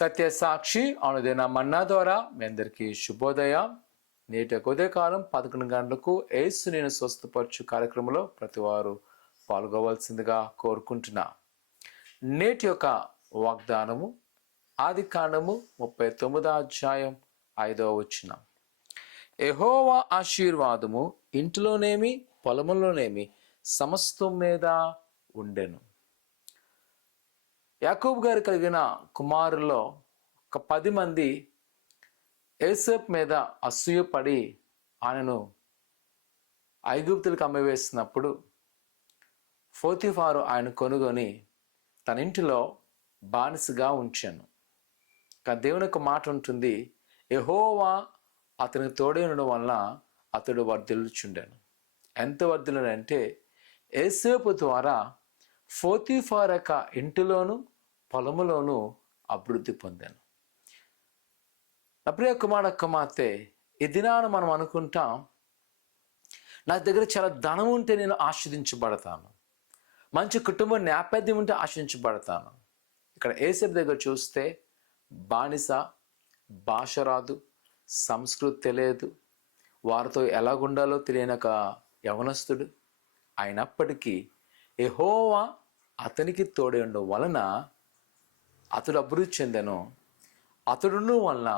సత్యసాక్షి అనుదిన మన్నా ద్వారా మీ అందరికీ శుభోదయం. నేటి ఉదయకాలం 11 గంటలకు యేసు నేను స్వస్థపరచు కార్యక్రమంలో ప్రతి వారు పాల్గొవలసిందిగా కోరుకుంటున్నా. నేటి యొక్క వాగ్దానము ఆదికాండము 39వ అధ్యాయం 5వ వచనం. యెహోవా ఆశీర్వాదము ఇంటిలోనేమి పొలములోనేమి సమస్తం మీద ఉండెను. యాకోబు గారు కలిగిన కుమారుల్లో ఒక 10 మంది యోసేపు మీద అసూయపడి ఆయనను ఐగుప్తులకు అమ్మివేసినప్పుడు పోతీఫారు ఆయన కొనుగొని తన ఇంటిలో బానిసగా ఉంచాను. కానీ దేవుని యొక్క మాట ఉంటుంది, యెహోవా అతనికి తోడై ఉండడం వలన అతడు వర్ధిల్లుచుండాను. ఎంత వర్ధిల్లుడంటే యోసేపు ద్వారా పోతీఫారు యొక్క ఇంటిలోను పొలములోను అభివృద్ధి పొందాను. నా ప్రియ కుమార్తె, ఈ దినాన మనం అనుకుంటాం, నా దగ్గర చాలా ధనం ఉంటే నేను ఆస్వాదించబడతాను, మంచి కుటుంబ నేపథ్యం ఉంటే ఆశించబడతాను. ఇక్కడ యోసేపు దగ్గర చూస్తే బానిస, భాష రాదు, సంస్కృతి తెలియదు, వారితో ఎలాగుండాలో తెలియని ఒక యవనస్తుడు. అయినప్పటికీ యెహోవా అతనికి తోడై ఉండడం వలన అతడు అభివృద్ధి చెందాను. అతడును వలన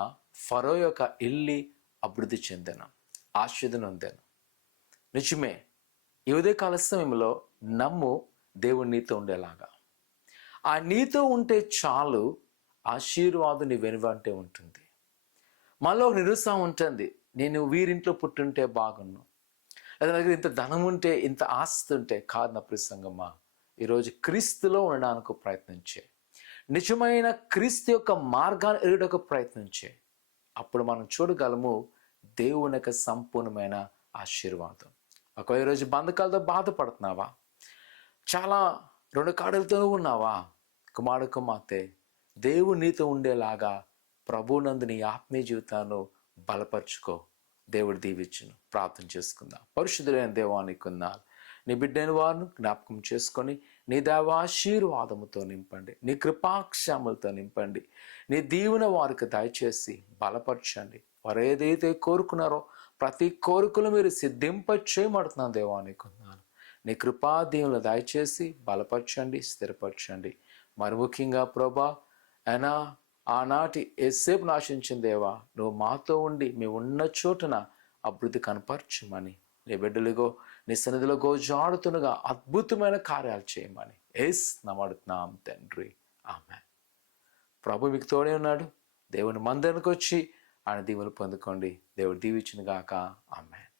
ఫరో యొక్క ఇల్లు అభివృద్ధి చెందాను, ఆశీర్వాదం పొందాను. నిజమే, ఈ ఉదయకాల సమయంలో నమ్ము దేవుడు నీతో ఉండేలాగా. ఆ నీతో ఉంటే చాలు, ఆశీర్వాదం నీ వెనువంటే ఉంటుంది. మనలో నిరుత్సాహం ఉంటుంది, నేను వీరింట్లో పుట్టుంటే బాగున్నాను, లేదా నా దగ్గర ఇంత ధనం ఉంటే, ఇంత ఆస్తి ఉంటే. కాదు నా ప్రియ సంగమా, ఈరోజు క్రీస్తులో ఉండడానికి ప్రయత్నించే, నిజమైన క్రీస్తు యొక్క మార్గాన్ని ఎదుటకు ప్రయత్నించే. అప్పుడు మనం చూడగలము దేవుని యొక్క సంపూర్ణమైన ఆశీర్వాదం. ఒకవేళ ఈరోజు బంధకాలతో బాధపడుతున్నావా, చాలా 2 కాడులతో ఉన్నావా, కుమార్తె, దేవుడు నీతో ఉండేలాగా ప్రభువునందు నీ ఆత్మీయ జీవితాన్ని బలపరుచుకో. దేవుడు దీవించును. ప్రార్థన చేసుకుందాం. పరిశుద్ధులైన దేవానికి ఉన్నాను. నీ బిడ్డైన వారిని జ్ఞాపకం చేసుకొని నీ దైవాశీర్వాదముతో నింపండి, నీ కృపాక్షములతో నింపండి. నీ దీవెన వారికి దయచేసి బలపరచండి. వారు ఏదైతే కోరుకున్నారో ప్రతి కోరికలు మీరు సిద్ధింప చేయబడుతున్నాను. దేవానికి ఉన్నాను. నీ కృపా దీవెనలు దయచేసి బలపరచండి, స్థిరపరచండి. మరి ముఖ్యంగా ప్రభా, అయినా ఆనాటి యోసేపు నాశించిన దేవా, నువ్వు మాతో ఉండి మేము ఉన్న చోటున అభివృద్ధి కనపరచమని, నీ బిడ్డలుగో నీ సన్నిధిలో గోజాడుతున్నగా అద్భుతమైన కార్యాలు చేయమని యేసు నామమున తండ్రి, ఆమేన్. ప్రభు మీకు తోడే ఉన్నాడు. దేవుని మందిరానికి వచ్చి ఆయన దీవెనలు పొందుకోండి. దేవుడు దీవించును గాక. ఆమేన్.